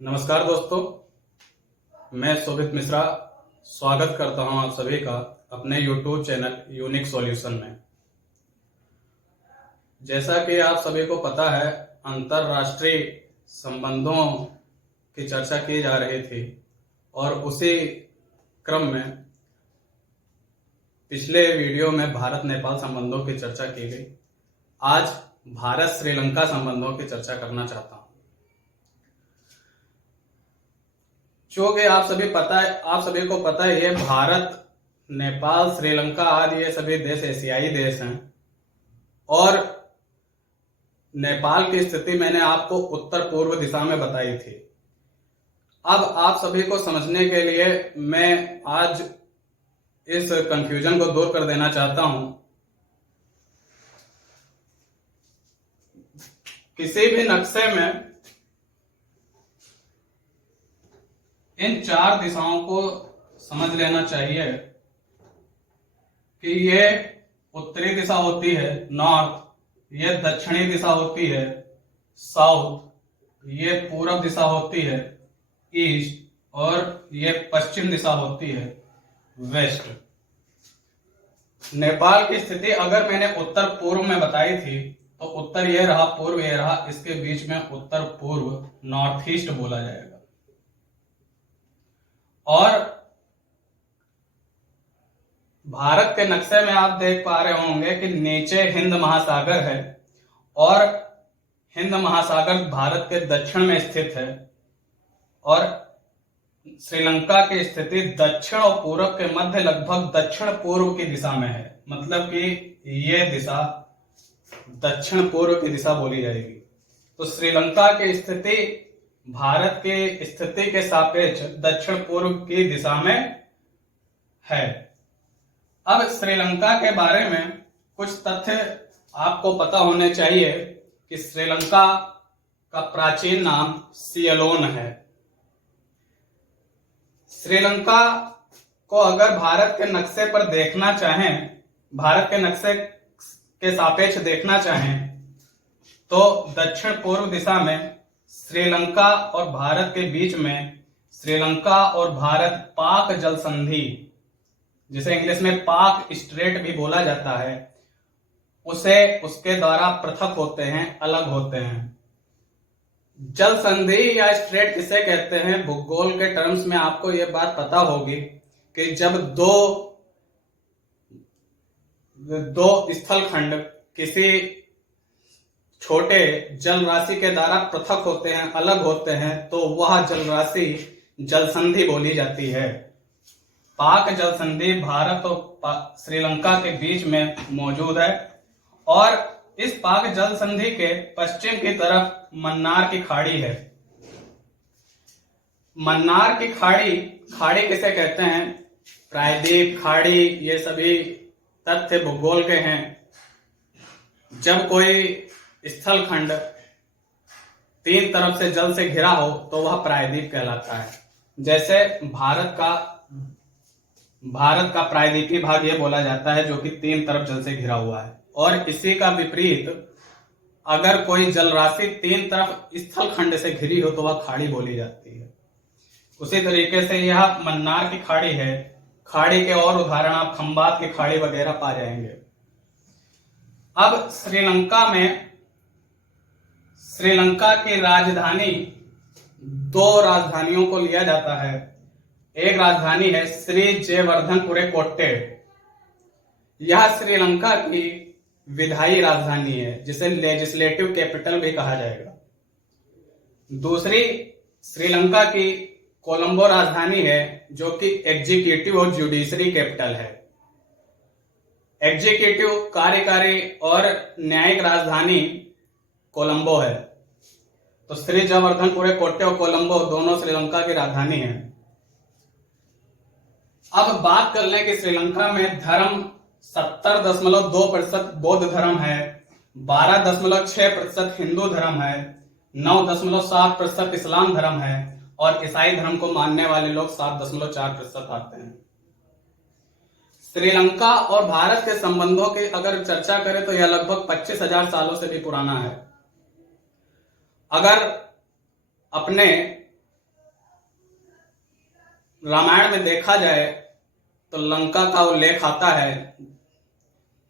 नमस्कार दोस्तों, मैं शोभित मिश्रा स्वागत करता हूं आप सभी का अपने YouTube चैनल यूनिक सॉल्यूशन में। जैसा कि आप सभी को पता है, अंतर्राष्ट्रीय संबंधों की चर्चा की जा रही थी और उसी क्रम में पिछले वीडियो में भारत नेपाल संबंधों की चर्चा की गई। आज भारत श्रीलंका संबंधों की चर्चा करना चाहता हूं। चूंकि आप सभी को पता है, ये भारत, नेपाल, श्रीलंका आदि ये सभी देश एशियाई देश हैं और नेपाल की स्थिति मैंने आपको उत्तर पूर्व दिशा में बताई थी। अब आप सभी को समझने के लिए मैं आज इस कंफ्यूजन को दूर कर देना चाहता हूं। किसी भी नक्शे में इन चार दिशाओं को समझ लेना चाहिए कि ये उत्तरी दिशा होती है नॉर्थ, ये दक्षिणी दिशा होती है साउथ, ये पूरब दिशा होती है ईस्ट और ये पश्चिम दिशा होती है वेस्ट। नेपाल की स्थिति अगर मैंने उत्तर पूर्व में बताई थी तो उत्तर ये रहा, पूर्व ये रहा, इसके बीच में उत्तर पूर्व नॉर्थ ईस्ट बोला जाएगा। और भारत के नक्शे में आप देख पा रहे होंगे कि नीचे हिंद महासागर है और हिंद महासागर भारत के दक्षिण में स्थित है और श्रीलंका की स्थिति दक्षिण और पूर्व के मध्य लगभग दक्षिण पूर्व की दिशा में है। मतलब कि ये दिशा दक्षिण पूर्व की दिशा बोली जाएगी। तो श्रीलंका की स्थिति भारत की स्थिति के सापेक्ष दक्षिण पूर्व की दिशा में है। अब श्रीलंका के बारे में कुछ तथ्य आपको पता होने चाहिए कि श्रीलंका का प्राचीन नाम सियलोन है। श्रीलंका को अगर भारत के नक्शे पर देखना चाहें, भारत के नक्शे के सापेक्ष देखना चाहें, तो दक्षिण पूर्व दिशा में श्रीलंका और भारत के बीच में श्रीलंका और भारत पाक जल संधि, जिसे इंग्लिश में पाक स्ट्रेट भी बोला जाता है, उसके द्वारा पृथक होते हैं, अलग होते हैं। जल संधि या स्ट्रेट किसे कहते हैं, भूगोल के टर्म्स में आपको यह बात पता होगी कि जब दो स्थलखंड किसी छोटे जल राशि के द्वारा पृथक होते हैं, अलग होते हैं, तो वह जल राशि जल संधि बोली जाती है। पाक जल संधि भारत और श्रीलंका के बीच में मौजूद है और इस पाक जल संधि के पश्चिम की तरफ मन्नार की खाड़ी है। मन्नार की खाड़ी किसे कहते हैं, प्रायद्वीप, खाड़ी, ये सभी तथ्य भूगोल के हैं। जब कोई स्थलखंड तीन तरफ से जल से घिरा हो तो वह प्रायद्वीप कहलाता है। जैसे भारत का प्रायद्वीपीय भाग यह बोला जाता है जो कि तीन तरफ जल से घिरा हुआ है। और इसी का विपरीत अगर कोई जल राशि तीन तरफ स्थलखंड से घिरी हो तो वह खाड़ी बोली जाती है। उसी तरीके से यह मन्नार की खाड़ी है। खाड़ी के और उदाहरण आप खंबात की खाड़ी वगैरह पा जाएंगे। अब श्रीलंका की राजधानी, दो राजधानियों को लिया जाता है। एक राजधानी है श्री जयवर्धनपुरे कोट्टे, यह श्रीलंका की विधायी राजधानी है जिसे लेजिस्लेटिव कैपिटल भी कहा जाएगा। दूसरी श्रीलंका की कोलंबो राजधानी है जो कि एग्जीक्यूटिव और जुडिशरी कैपिटल है। एग्जीक्यूटिव, कार्यकारी और न्यायिक राजधानी कोलंबो है। तो श्री जयवर्धनपुरे कोट्टे और कोलंबो दोनों श्रीलंका की राजधानी है। अब बात कर लें कि श्रीलंका में धर्म 70.2% बौद्ध धर्म है, 12.6% हिंदू धर्म है, 9.7% इस्लाम धर्म है और ईसाई धर्म को मानने वाले लोग 7.4% आते हैं। श्रीलंका और भारत के संबंधों की अगर चर्चा करें तो यह लगभग 25,000 सालों से भी पुराना है। अगर अपने रामायण में देखा जाए तो लंका का उल्लेख आता है।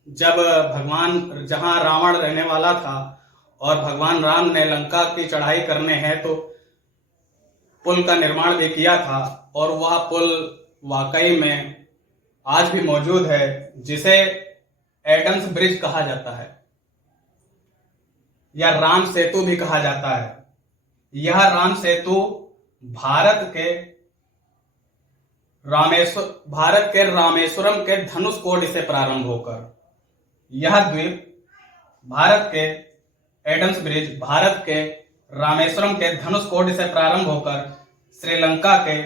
जब भगवान, जहां रावण रहने वाला था और भगवान राम ने लंका की चढ़ाई करने है तो पुल का निर्माण भी किया था, और वह पुल वाकई में आज भी मौजूद है, जिसे एडम्स ब्रिज कहा जाता है या राम सेतु भी कहा जाता है। यह राम सेतु भारत के रामेश्वरम के धनुषकोडी से प्रारंभ होकर यह द्वीप, भारत के एडम्स ब्रिज भारत के रामेश्वरम के धनुषकोडी से प्रारंभ होकर श्रीलंका के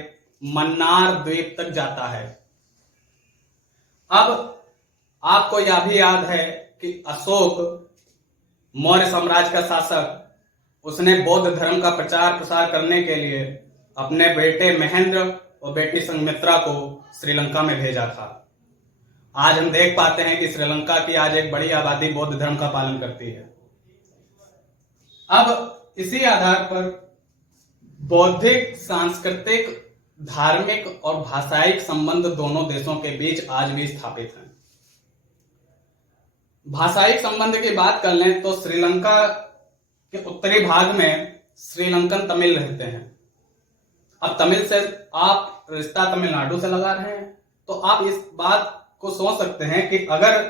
मन्नार द्वीप तक जाता है। अब आपको यह भी याद है कि अशोक, मौर्य साम्राज्य का शासक, उसने बौद्ध धर्म का प्रचार प्रसार करने के लिए अपने बेटे महेंद्र और बेटी संघमित्रा को श्रीलंका में भेजा था। आज हम देख पाते हैं कि श्रीलंका की आज एक बड़ी आबादी बौद्ध धर्म का पालन करती है। अब इसी आधार पर बौद्धिक, सांस्कृतिक, धार्मिक और भाषाई संबंध दोनों देशों के बीच आज भी स्थापित हैं। भाषाई संबंध की बात कर लें तो श्रीलंका के उत्तरी भाग में श्रीलंकन तमिल रहते हैं। अब तमिल से आप रिश्ता तमिलनाडु से लगा रहे हैं तो आप इस बात को सोच सकते हैं कि अगर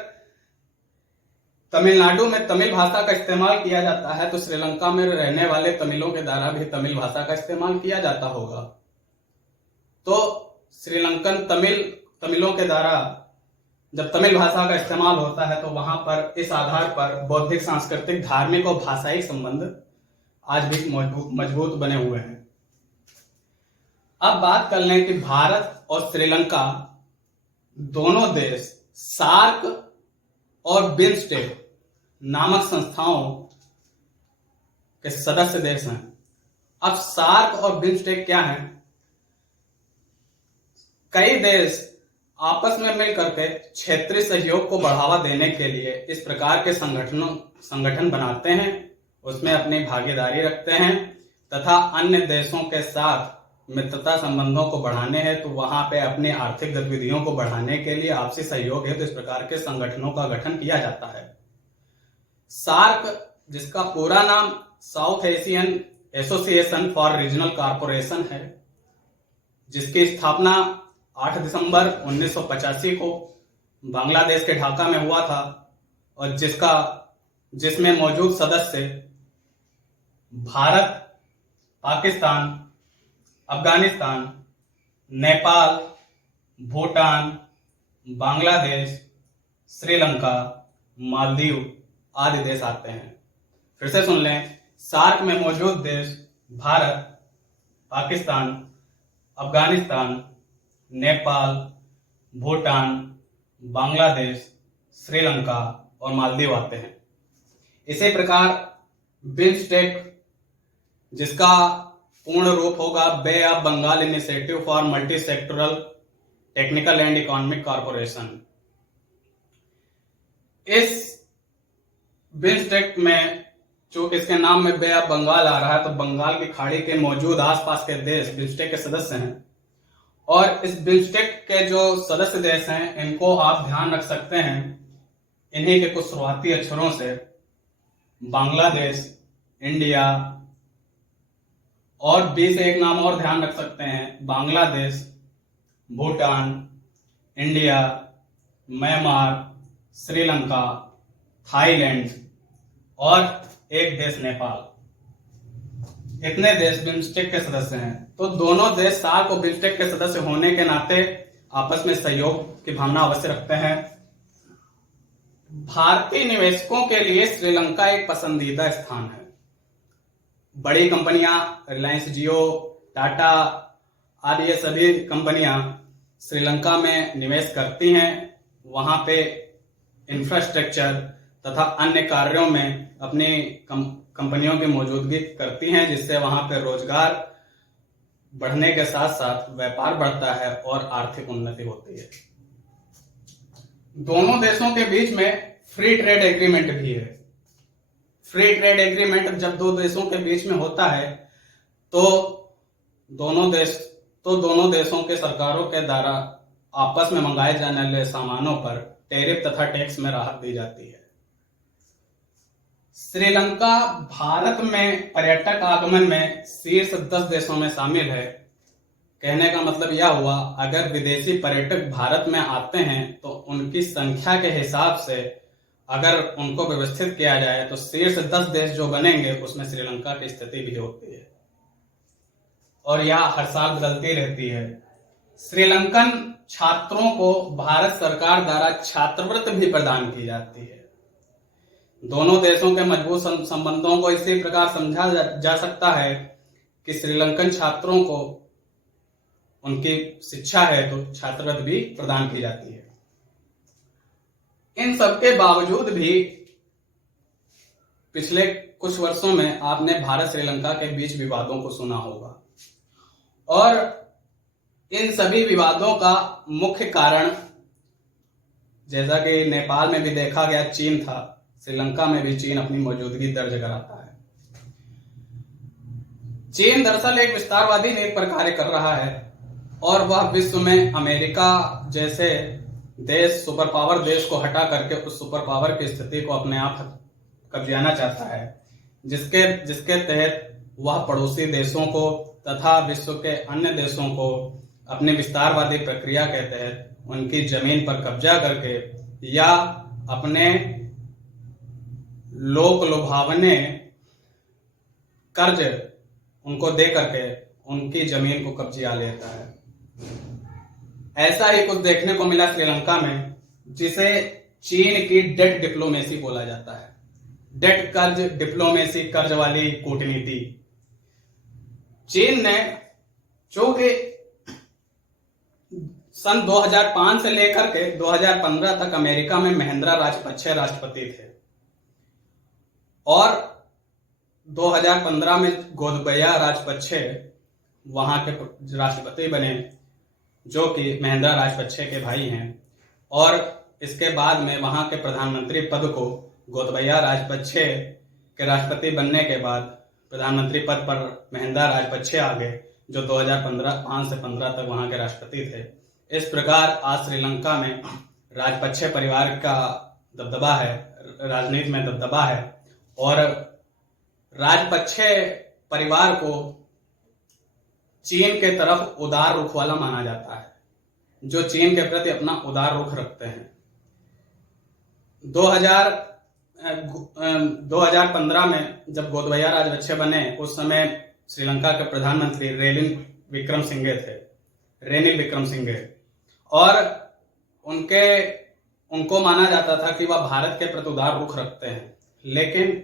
तमिलनाडु में तमिल भाषा का इस्तेमाल किया जाता है तो श्रीलंका में रहने वाले तमिलों के द्वारा भी तमिल भाषा का इस्तेमाल किया जाता होगा। तो श्रीलंकन तमिलों के द्वारा जब तमिल भाषा का इस्तेमाल होता है तो वहां पर इस आधार पर बौद्धिक, सांस्कृतिक, धार्मिक और भाषाई संबंध आज भी मजबूत बने हुए हैं। अब बात कर लें कि भारत और श्रीलंका दोनों देश सार्क और बिम्स्टेक नामक संस्थाओं के सदस्य देश हैं। अब सार्क और बिम्स्टेक क्या है? कई देश आपस में मिलकर के क्षेत्रीय सहयोग को बढ़ावा देने के लिए इस प्रकार के संगठन बनाते हैं, उसमें अपनी भागीदारी रखते हैं तथा अन्य देशों के साथ मित्रता संबंधों को बढ़ाने हैं तो वहां पे अपनी आर्थिक गतिविधियों को बढ़ाने के लिए आपसी सहयोग है तो इस प्रकार के संगठनों का गठन किया जाता है। सार्क, जिसका पूरा नाम south Asian association for regional corporation है, जिसकी स्थापना 8 दिसंबर 1985 को बांग्लादेश के ढाका में हुआ था और जिसमें मौजूद सदस्य भारत, पाकिस्तान, अफगानिस्तान, नेपाल, भूटान, बांग्लादेश, श्रीलंका, मालदीव आदि देश आते हैं। फिर से सुन लें, सार्क में मौजूद देश भारत, पाकिस्तान, अफगानिस्तान, नेपाल, भूटान, बांग्लादेश, श्रीलंका और मालदीव आते हैं। इसी प्रकार बिम्स्टेक, जिसका पूर्ण रूप होगा Bay of Bengal initiative for multi sectoral technical and economic cooperation, इस बिम्स्टेक में चूंकि इसके नाम में बे ऑफ बंगाल आ रहा है तो बंगाल की खाड़ी के मौजूद आसपास के देश बिम्स्टेक के सदस्य हैं। और इस बिम्स्टेक के जो सदस्य देश हैं इनको आप ध्यान रख सकते हैं इन्हीं के कुछ शुरुआती अक्षरों से, बांग्लादेश, इंडिया, और बी से एक नाम और ध्यान रख सकते हैं, Bangladesh, Bhutan, India, Myanmar, Sri Lanka, Thailand और एक देश नेपाल। इतने देश बिम्स्टेक के सदस्य हैं। तो दोनों देश सार्क और बिम्स्टेक के सदस्य होने के नाते आपस में सहयोग की भावना अवश्य रखते हैं। भारतीय निवेशकों के लिए श्रीलंका एक पसंदीदा स्थान है। बड़ी कंपनियां, रिलायंस जियो, टाटा आदि ये सभी कंपनियां श्रीलंका में निवेश करती हैं। वहां पे इंफ्रास्ट्रक्चर तथा अन्य कार्यों में अपनी कंपनियों की मौजूदगी करती हैं, जिससे वहां पे रोजगार बढ़ने के साथ साथ व्यापार बढ़ता है और आर्थिक उन्नति होती है। दोनों देशों के बीच में फ्री ट्रेड एग्रीमेंट भी है। फ्री ट्रेड एग्रीमेंट जब दो देशों के बीच में होता है तो दोनों देश तो दोनों देशों के सरकारों के द्वारा आपस में मंगाए जाने वाले सामानों पर टैरिफ तथा टैक्स में राहत दी जाती है। श्रीलंका भारत में पर्यटक आगमन में शीर्ष 10 देशों में शामिल है। कहने का मतलब यह हुआ, अगर विदेशी पर्यटक भारत में आते हैं तो उनकी संख्या के हिसाब से अगर उनको व्यवस्थित किया जाए तो शीर्ष 10 देश जो बनेंगे उसमें श्रीलंका की स्थिति भी होती है और यह हर साल बदलती रहती है। श्रीलंकन छात्रों को भारत सरकार द्वारा छात्रवृत्ति भी प्रदान की जाती है। दोनों देशों के मजबूत संबंधों को इसी प्रकार समझा जा सकता है कि श्रीलंकन छात्रों को उनकी शिक्षा है तो छात्रवृत्ति भी प्रदान की जाती है। इन सबके बावजूद भी पिछले कुछ वर्षों में आपने भारत श्रीलंका के बीच विवादों को सुना होगा और इन सभी विवादों का मुख्य कारण, जैसा कि नेपाल में भी देखा गया, चीन था। श्रीलंका में भी चीन अपनी मौजूदगी दर्ज कराता है। चीन दरअसल एक विस्तारवादी नीति पर कार्य कर रहा है और वह विश्व में अमेरिका जैसे देश, सुपर पावर देश को हटा करके उस सुपर पावर की स्थिति को अपने आप कब्जाना चाहता है, जिसके तहत वह पड़ोसी देशों को तथा विश्व के अन्य देशों को अपनी विस्तारवादी प्रक्रिया के तहत उनकी जमीन पर कब्जा करके या अपने लोक लुभावने कर्ज उनको दे करके उनकी जमीन को कब्जा लेता है। ऐसा ही कुछ देखने को मिला श्रीलंका में, जिसे चीन की डेट डिप्लोमेसी बोला जाता है। डेट कर्ज डिप्लोमेसी, कर्ज वाली कूटनीति। चीन ने, चूंकि सन 2005 से लेकर के 2015 तक अमेरिका में महेंद्रा राजपक्षे राष्ट्रपति थे और 2015 में गोतबाया राजपक्षे वहां के राष्ट्रपति बने, जो कि महेंद्रा राजपक्षे के भाई हैं। और इसके बाद में वहां के प्रधानमंत्री पद को गोतबाया राजपक्षे के राष्ट्रपति बनने के बाद प्रधानमंत्री पद पर महेंद्रा राजपक्षे आ गए, जो 2015 से 15 तक वहां के राष्ट्रपति थे। इस प्रकार आज श्रीलंका में राजपक्षे परिवार का दबदबा है, राजनीति में दबदबा है और राजपक्षे परिवार को चीन के तरफ उदार रुख वाला माना जाता है, जो चीन के प्रति अपना उदार रुख रखते हैं। 2015 में जब गोतबाया राजपक्षे बने, उस समय श्रीलंका के प्रधानमंत्री रेनिल विक्रमसिंघे और उनको माना जाता था कि वह भारत के प्रति उदार रुख रखते हैं। लेकिन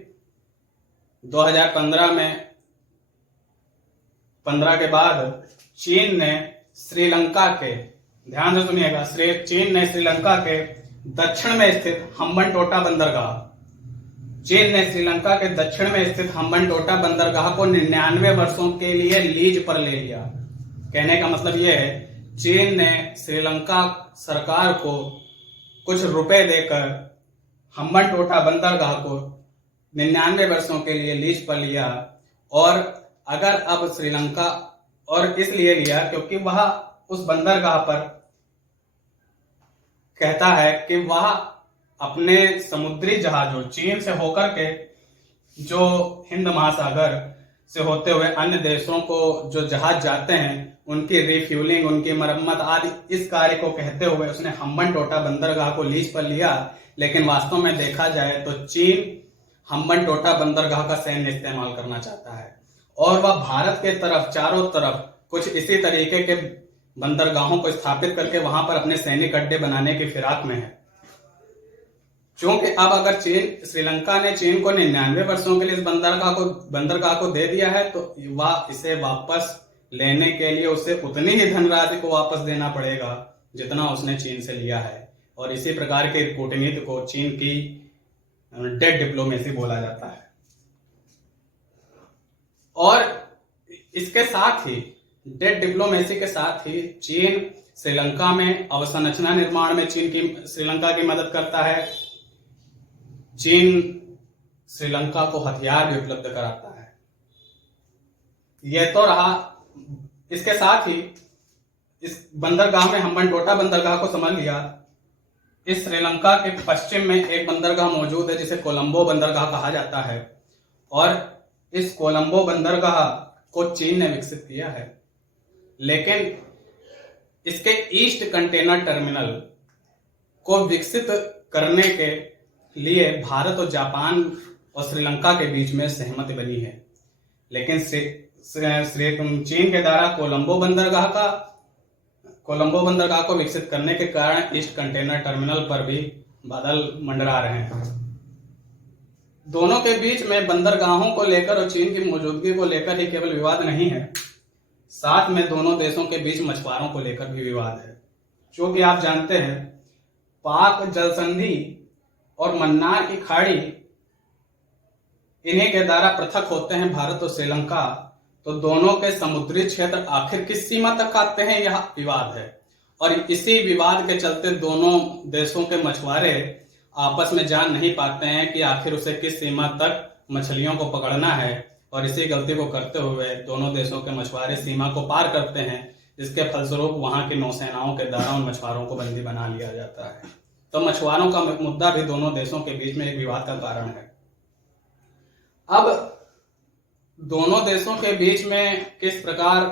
2015 के बाद चीन ने श्रीलंका के, ध्यान से सुनिएगा, चीन ने श्रीलंका के दक्षिण में स्थित हम्बनटोटा बंदरगाह को 99 वर्षों के लिए लीज पर ले लिया। कहने का मतलब यह है, चीन ने श्रीलंका सरकार को कुछ रुपए देकर हम्बनटोटा बंदरगाह को 99 वर्षों के लिए लीज पर लिया। और अगर अब श्रीलंका, और इसलिए लिया क्योंकि वह उस बंदरगाह पर कहता है कि वह अपने समुद्री जहाजों, चीन से होकर के जो हिंद महासागर से होते हुए अन्य देशों को जो जहाज जाते हैं, उनकी रिफ्यूलिंग, उनकी मरम्मत आदि, इस कार्य को कहते हुए उसने हम्बनटोटा बंदरगाह को लीज पर लिया। लेकिन वास्तव में देखा जाए तो चीन हम्बनटोटा बंदरगाह का सैन्य इस्तेमाल करना चाहता है और वह भारत के तरफ, चारों तरफ कुछ इसी तरीके के बंदरगाहों को स्थापित करके वहां पर अपने सैनिक अड्डे बनाने की फिराक में है। क्योंकि अब अगर श्रीलंका ने चीन को 99 वर्षों के लिए इस बंदरगाह को दे दिया है, तो वह इसे वापस लेने के लिए उसे उतनी ही धनराशि को वापस देना पड़ेगा जितना उसने चीन से लिया है। और इसी प्रकार के कूटनीति को चीन की डेट डिप्लोमेसी बोला जाता है। और इसके साथ ही, डेट डिप्लोमेसी के साथ ही, चीन श्रीलंका में अवसंरचना निर्माण में श्रीलंका की मदद करता है। चीन श्रीलंका को हथियार भी उपलब्ध कराता है। यह तो रहा। इसके साथ ही इस बंदरगाह में हम्बनटोटा बंदरगाह को समझ लिया। इस श्रीलंका के पश्चिम में एक बंदरगाह मौजूद है जिसे कोलंबो बंदरगाह कहा जाता है, और इस कोलंबो बंदरगाह को चीन ने विकसित किया है। लेकिन इसके ईस्ट कंटेनर टर्मिनल को विकसित करने के लिए भारत और जापान और श्रीलंका के बीच में सहमति बनी है। लेकिन चीन के द्वारा कोलंबो बंदरगाह को विकसित करने के कारण ईस्ट कंटेनर टर्मिनल पर भी बादल मंडरा रहे हैं। दोनों के बीच में बंदरगाहों को लेकर और चीन की मौजूदगी को लेकर ही केवल विवाद नहीं है, साथ में दोनों देशों के बीच मछुआरों को लेकर भी विवाद है। जो कि आप जानते हैं, पाक जल संधि और मन्नार की खाड़ी, इन्हीं के द्वारा पृथक होते हैं भारत और श्रीलंका। तो दोनों के समुद्री क्षेत्र आखिर किस सीमा तक आते हैं, यह विवाद है। और इसी विवाद के चलते दोनों देशों के मछुआरे आपस में जान नहीं पाते हैं कि आखिर उसे किस सीमा तक मछलियों को पकड़ना है, और इसी गलती को करते हुए दोनों देशों के मछुआरे सीमा को पार करते हैं, जिसके फलस्वरूप वहां की नौसेनाओं के द्वारा उन मछुआरों को बंदी बना लिया जाता है। तो मछुआरों का मुद्दा भी दोनों देशों के बीच में एक विवाद का कारण है। अब दोनों देशों के बीच में किस प्रकार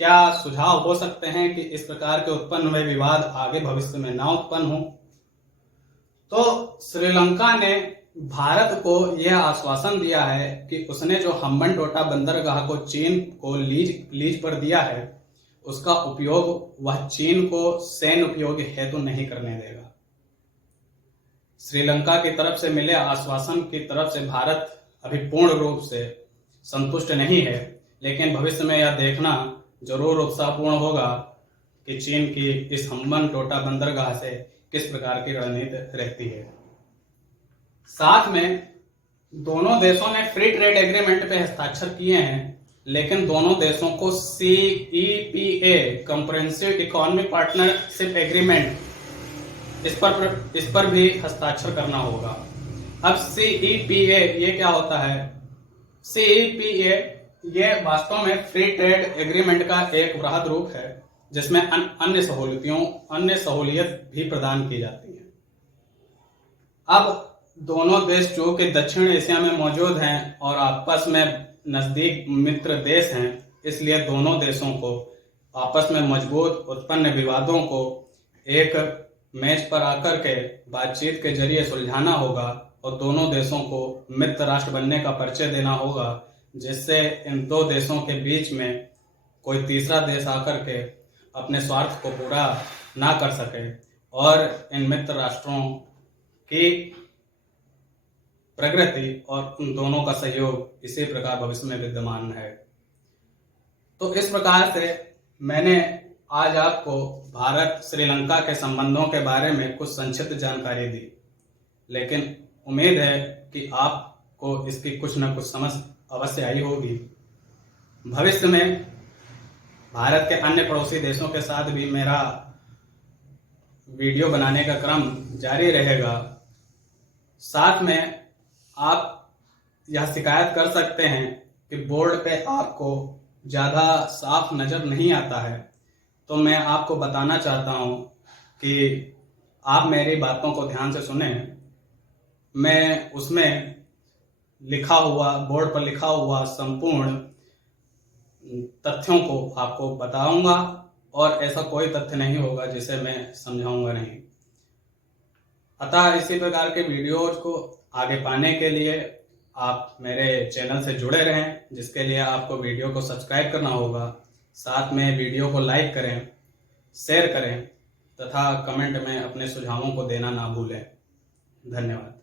क्या सुझाव हो सकते हैं कि इस प्रकार के उत्पन्न हुए विवाद आगे भविष्य में ना उत्पन्न हो। तो श्रीलंका ने भारत को यह आश्वासन दिया है कि उसने जो हम्बनटोटा बंदरगाह को चीन को लीज पर दिया है, उसका उपयोग वह चीन को सैन्य उपयोग हेतु नहीं करने देगा। श्रीलंका की तरफ से मिले आश्वासन की तरफ से भारत अभी पूर्ण रूप से संतुष्ट नहीं है, लेकिन भविष्य में यह देखना जरूर उत्साहपूर्ण होगा कि चीन की इस हम्बनटोटा बंदरगाह से किस प्रकार की रणनीति रहती है। साथ में दोनों देशों ने फ्री ट्रेड एग्रीमेंट पे हस्ताक्षर किए हैं, लेकिन दोनों देशों को CEPA comprehensive economic partnership agreement इस पर भी हस्ताक्षर करना होगा। अब CEPA ये क्या होता है? CEPA ये वास्तव में फ्री ट्रेड एग्रीमेंट का एक वृहद रूप है, जिसमें अन्य सहूलियत भी प्रदान की जाती है। अब दोनों देश जो कि दक्षिण एशिया में मौजूद हैं और आपस में नजदीक मित्र देश हैं, इसलिए दोनों देशों को आपस में मजबूत उत्पन्न विवादों को एक मेज पर आकर के बातचीत के जरिए सुलझाना होगा और दोनों देशों को मित्र राष्ट्र बनने का परिचय देना होगा, जिससे इन दो देशों के बीच में कोई तीसरा देश आकर के अपने स्वार्थ को पूरा ना कर सके और इन मित्र राष्ट्रों की प्रगति और उन दोनों का सहयोग इसी प्रकार भविष्य में विद्यमान है। तो इस प्रकार से मैंने आज आपको भारत श्रीलंका के संबंधों के बारे में कुछ संक्षिप्त जानकारी दी, लेकिन उम्मीद है कि आपको इसकी कुछ न कुछ समझ अवश्य आई होगी। भविष्य में भारत के अन्य पड़ोसी देशों के साथ भी मेरा वीडियो बनाने का क्रम जारी रहेगा। साथ में आप यह शिकायत कर सकते हैं कि बोर्ड पे आपको ज़्यादा साफ नज़र नहीं आता है, तो मैं आपको बताना चाहता हूं कि आप मेरी बातों को ध्यान से सुने। मैं उसमें लिखा हुआ, बोर्ड पर लिखा हुआ संपूर्ण तथ्यों को आपको बताऊंगा और ऐसा कोई तथ्य नहीं होगा जिसे मैं समझाऊंगा नहीं। अतः इसी प्रकार के वीडियोज को आगे पाने के लिए आप मेरे चैनल से जुड़े रहें, जिसके लिए आपको वीडियो को सब्सक्राइब करना होगा। साथ में वीडियो को लाइक करें, शेयर करें तथा कमेंट में अपने सुझावों को देना ना भूलें। धन्यवाद।